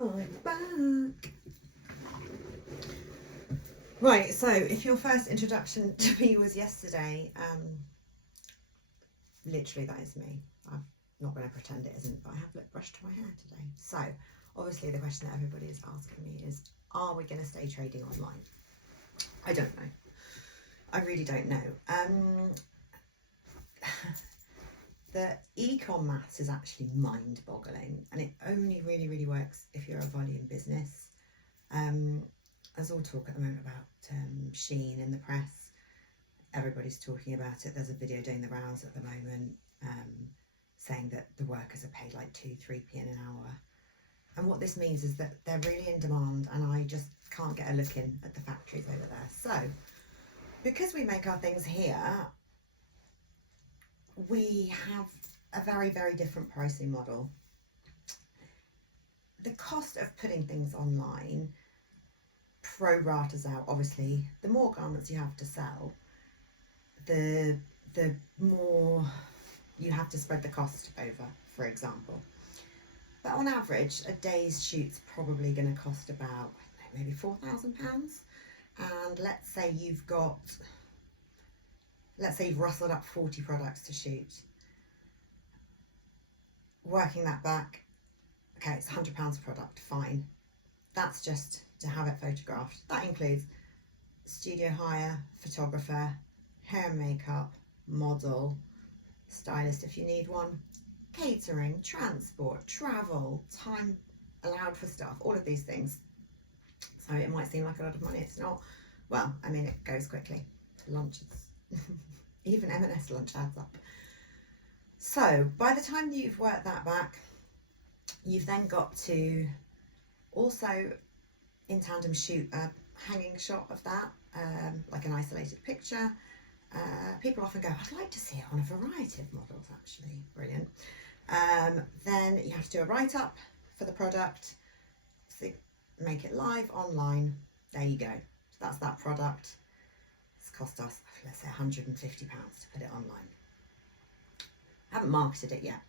I'm back. Right, so if your first introduction to me was yesterday, literally that is me. I'm not going to pretend it isn't, but I have brushed my hair today. So obviously the question that everybody is asking me is, are we going to stay trading online? I don't know. I really don't know. The ecom maths is actually mind-boggling, and it only really works if you're a volume business. There's all talk at the moment about Shein in the press. Everybody's talking about it. There's a video doing the rounds at the moment saying that the workers are paid like 2-3p an hour. And what this means is that they're really in demand, and I just can't get a look in at the factories over there. So because we make our things here, we have a very different pricing model. The cost of putting things online pro ratas out. Obviously, the more garments you have to sell, the more you have to spread the cost over, for example. But on average, a day's shoot's probably going to cost about, I don't know, maybe £4,000. And let's say you've rustled up 40 products to shoot. Working that back, okay, it's £100 a product, fine. That's just to have it photographed. That includes studio hire, photographer, hair and makeup, model, stylist if you need one, catering, transport, travel, time allowed for stuff, all of these things. So it might seem like a lot of money, it's not. Well, I mean, it goes quickly. Lunches, even M&S lunch adds up. So by the time you've worked that back, you've then got to also in tandem shoot a hanging shot of that, like an isolated picture. People often go, I'd like to see it on a variety of models, actually. Brilliant. Then you have to do a write-up for the product, so make it live online. There you go. So that's that product. It's cost us, let's say, £150 to put it online. I haven't marketed it yet.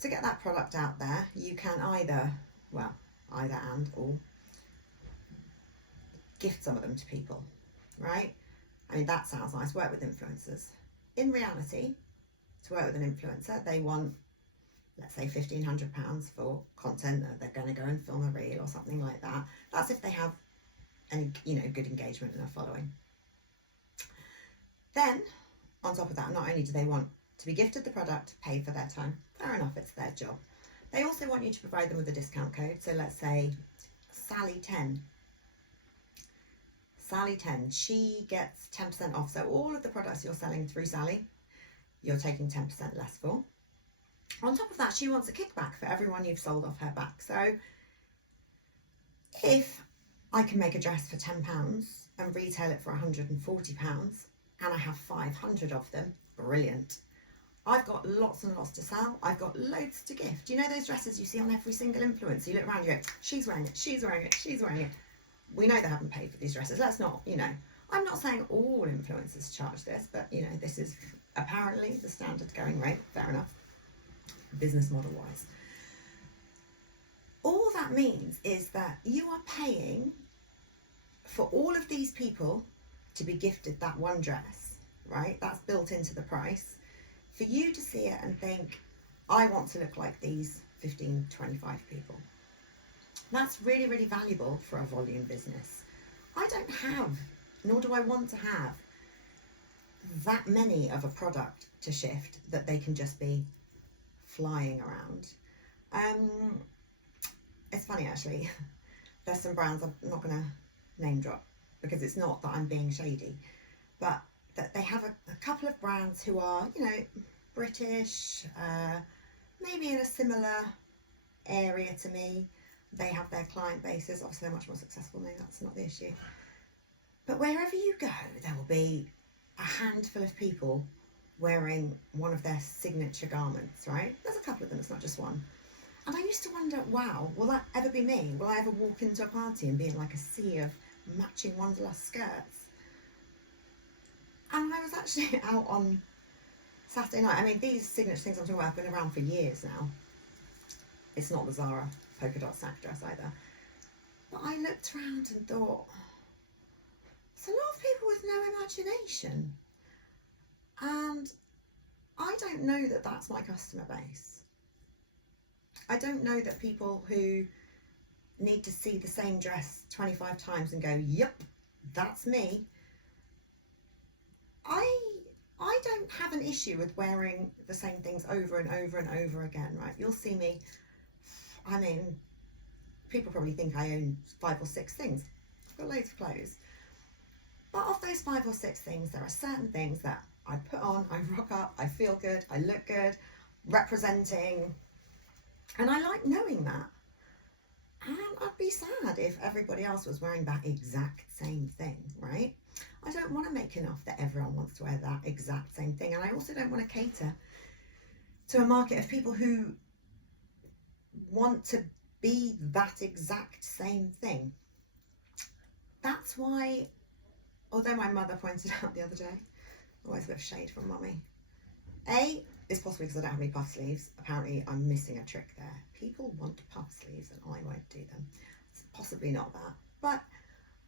To get that product out there, you can either or gift some of them to people, right? I mean, that sounds nice, work with influencers. In reality, to work with an influencer, they want, let's say, £1,500 for content that they're going to go and film a reel or something like that. That's if they have any, good engagement and a following. Then, on top of that, not only do they want to be gifted the product, paid for their time, fair enough, it's their job. They also want you to provide them with a discount code. So let's say Sally10. Sally10, she gets 10% off. So all of the products you're selling through Sally, you're taking 10% less for. On top of that, she wants a kickback for everyone you've sold off her back. So if I can make a dress for £10 and retail it for £140 and I have 500 of them, brilliant. I've got lots and lots to sell. I've got loads to gift. You know those dresses you see on every single influencer? You look around, you go, she's wearing it, she's wearing it, she's wearing it. We know they haven't paid for these dresses. Let's not, I'm not saying all influencers charge this, but, this is apparently the standard going rate. Fair enough. Business model wise. All that means is that you are paying for all of these people to be gifted that one dress, right? That's built into the price. For you to see it and think, I want to look like these 15, 25 people. That's really valuable for a volume business. I don't have, nor do I want to have, that many of a product to shift that they can just be flying around. It's funny, actually. There's some brands I'm not going to name drop because it's not that I'm being shady, but that they have a couple of brands who are, British, maybe in a similar area to me. They have their client bases. Obviously, they're much more successful than me. That's not the issue. But wherever you go, there will be a handful of people wearing one of their signature garments, right? There's a couple of them. It's not just one. And I used to wonder, wow, will that ever be me? Will I ever walk into a party and be in like a sea of matching Wanderlust skirts? And I was actually out on Saturday night. I mean, these signature things I'm talking about have been around for years now. It's not the Zara polka dot sack dress either. But I looked around and thought, it's a lot of people with no imagination. And I don't know that that's my customer base. I don't know that people who need to see the same dress 25 times and go, yep, that's me. I don't have an issue with wearing the same things over and over and over again, right? You'll see me, I mean, people probably think I own 5 or 6 things. I've got loads of clothes. But of those 5 or 6 things, there are certain things that I put on, I rock up, I feel good, I look good, representing, and I like knowing that. And I'd be sad if everybody else was wearing that exact same thing, right? I don't want to make enough that everyone wants to wear that exact same thing. And I also don't want to cater to a market of people who want to be that exact same thing. That's why, although my mother pointed out the other day, always a bit of shade from mummy. It's possibly because I don't have any puff sleeves. Apparently I'm missing a trick there. People want puff sleeves and I won't do them. It's possibly not that. But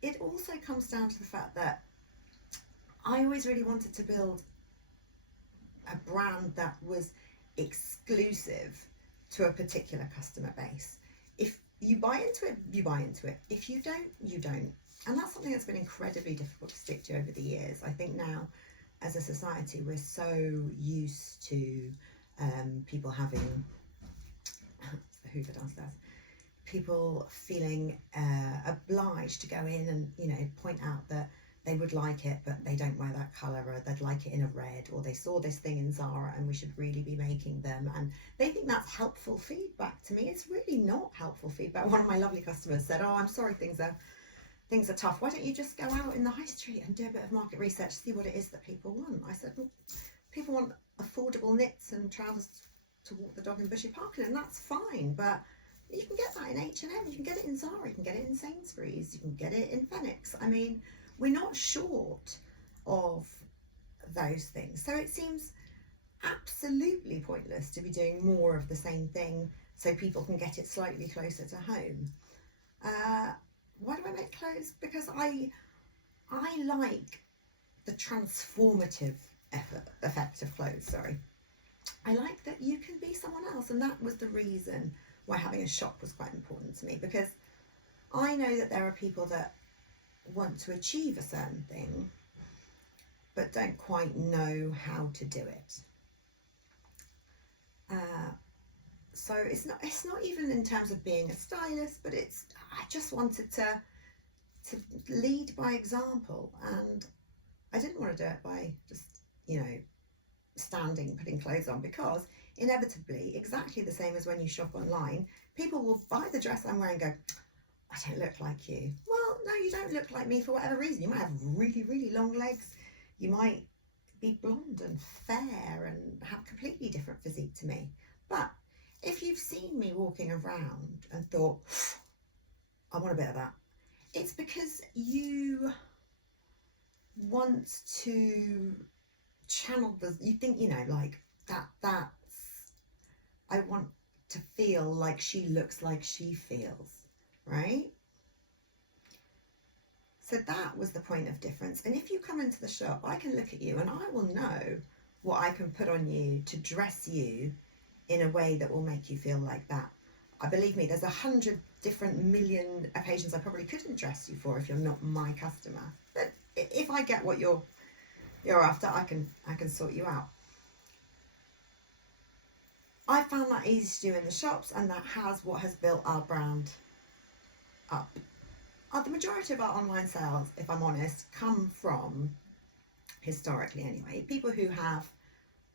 it also comes down to the fact that I always really wanted to build a brand that was exclusive to a particular customer base. If you buy into it, you buy into it. If you don't, you don't. And that's something that's been incredibly difficult to stick to over the years. I think now, as a society, we're so used to people having, Hoover downstairs, people feeling obliged to go in and, you know, point out that they would like it, but they don't wear that colour, or they'd like it in a red, or they saw this thing in Zara and we should really be making them. And they think that's helpful feedback. To me, it's really not helpful feedback. One of my lovely customers said, oh, I'm sorry, things are tough. Why don't you just go out in the high street and do a bit of market research, see what it is that people want? I said, well, people want affordable knits and trousers to walk the dog in Bushy Park in, and that's fine. But you can get that in H&M, you can get it in Zara, you can get it in Sainsbury's, you can get it in Phoenix. I mean, we're not short of those things. So it seems absolutely pointless to be doing more of the same thing so people can get it slightly closer to home. Why do I make clothes? Because I like the transformative effect of clothes, sorry. I like that you can be someone else, and that was the reason why having a shop was quite important to me, because I know that there are people that want to achieve a certain thing but don't quite know how to do it. So it's not even in terms of being a stylist, but I just wanted to lead by example, and I didn't want to do it by just, you know, standing putting clothes on, because inevitably, exactly the same as when you shop online, people will buy the dress I'm wearing and go, I don't look like you. Well, no, you don't look like me for whatever reason. You might have really, really long legs. You might be blonde and fair and have completely different physique to me. But if you've seen me walking around and thought, I want a bit of that, it's because you want to channel you think, you know, like that's, I want to feel like she looks like she feels, right? So that was the point of difference. And if you come into the shop, I can look at you and I will know what I can put on you to dress you in a way that will make you feel like that. Believe me, there's 100 different million occasions I probably couldn't dress you for if you're not my customer. But if I get what you're after, I can sort you out. I found that easy to do in the shops, and that what has built our brand up. The majority of our online sales, if I'm honest, come from, historically anyway, people who have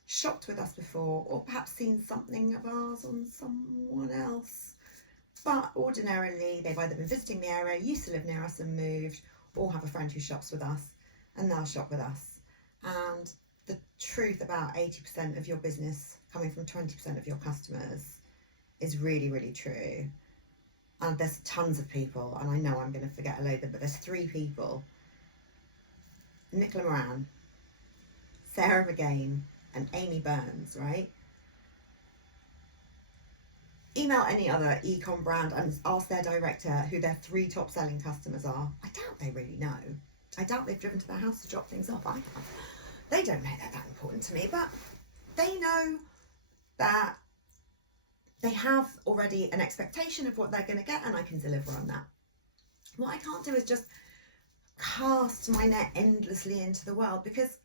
shopped with us before, or perhaps seen something of ours on someone else, but ordinarily they've either been visiting the area, used to live near us and moved, or have a friend who shops with us and now shop with us. And the truth about 80% of your business coming from 20% of your customers is really, really true. And there's tons of people, and I know I'm going to forget a load of them, but there's 3 people: Nicola Moran, Sarah Vergain, and Amy Burns, right? email any other e-com brand and ask their director who their 3 top selling customers are. I doubt they really know. I doubt they've driven to their house to drop things off. I have. They don't know they're that important to me, but they know that they have already an expectation of what they're going to get, and I can deliver on that. What I can't do is just cast my net endlessly into the world, because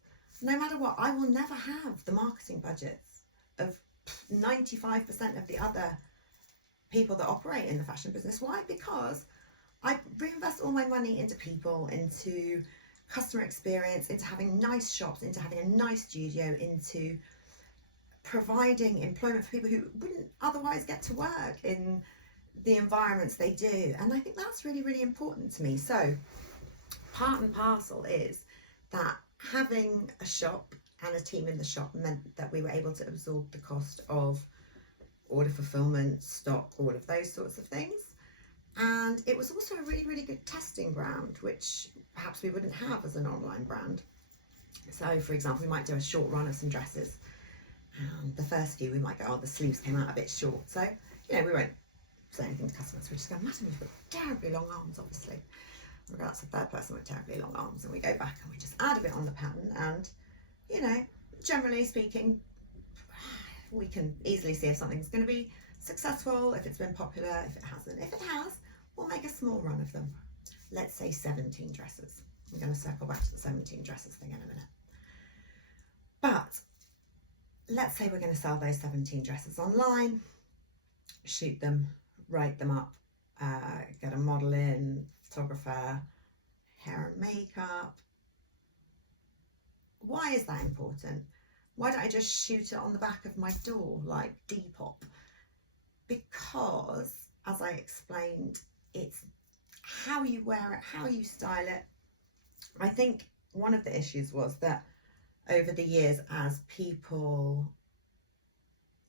no matter what, I will never have the marketing budgets of 95% of the other people that operate in the fashion business. Why? Because I reinvest all my money into people, into customer experience, into having nice shops, into having a nice studio, into providing employment for people who wouldn't otherwise get to work in the environments they do. And I think that's really, really important to me. So part and parcel is that having a shop and a team in the shop meant that we were able to absorb the cost of order fulfillment, stock, all of those sorts of things. And it was also a really, really good testing ground, which perhaps we wouldn't have as an online brand. So, for example, we might do a short run of some dresses. And the first few we might go, oh, the sleeves came out a bit short. So, we won't say anything to customers. We just go, madam, you've got terribly long arms, obviously. Or that's the third person with terribly long arms. And we go back and we just add a bit on the pattern. And, generally speaking, we can easily see if something's going to be successful, if it's been popular, if it hasn't. If it has, we'll make a small run of them. Let's say 17 dresses. I'm going to circle back to the 17 dresses thing in a minute. But let's say we're going to sell those 17 dresses online, shoot them, write them up, get a model in, photographer, hair and makeup. Why is that important? Why don't I just shoot it on the back of my door like Depop? Because, as I explained, it's how you wear it, how you style it. I think one of the issues was that over the years, as people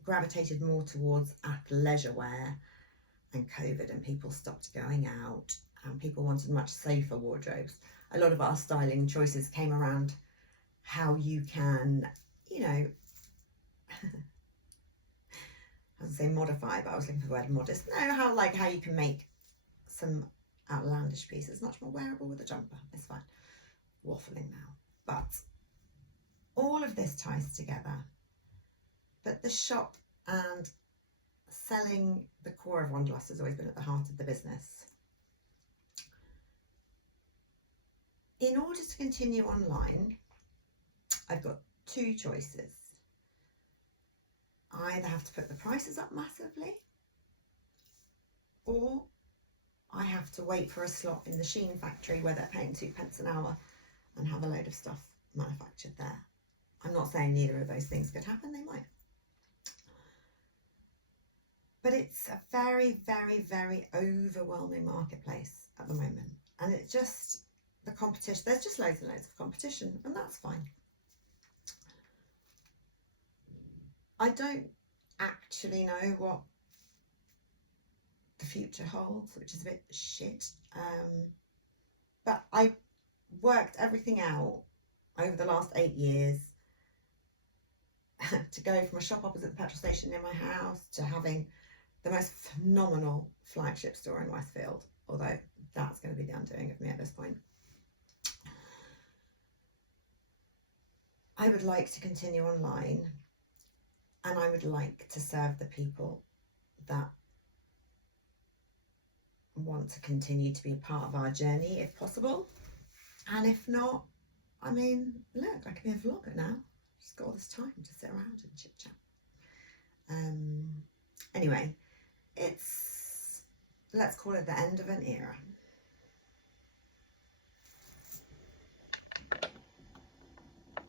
gravitated more towards athleisure wear and COVID, and people stopped going out and people wanted much safer wardrobes, a lot of our styling choices came around how you can, I was say modify, but I was looking for the word modest. No, how you can make some outlandish pieces much more wearable with a jumper. It's fine. Waffling now. But all of this ties together. But the shop and selling the core of Wanderlust has always been at the heart of the business. In order to continue online, I've got 2 choices. I either have to put the prices up massively, or I have to wait for a slot in the Sheen factory where they're paying 2p an hour and have a load of stuff manufactured there. I'm not saying neither of those things could happen, they might. But it's a very, very, very overwhelming marketplace at the moment. And it's just the competition, there's just loads and loads of competition, and that's fine. I don't actually know what the future holds, which is a bit shit. But I worked everything out over the last 8 years to go from a shop opposite the petrol station near my house to having the most phenomenal flagship store in Westfield, although that's going to be the undoing of me at this point. I would like to continue online, and I would like to serve the people that want to continue to be a part of our journey if possible. And if not, I mean, look, I can be a vlogger now. Just got all this time to sit around and chit chat. Anyway, let's call it the end of an era.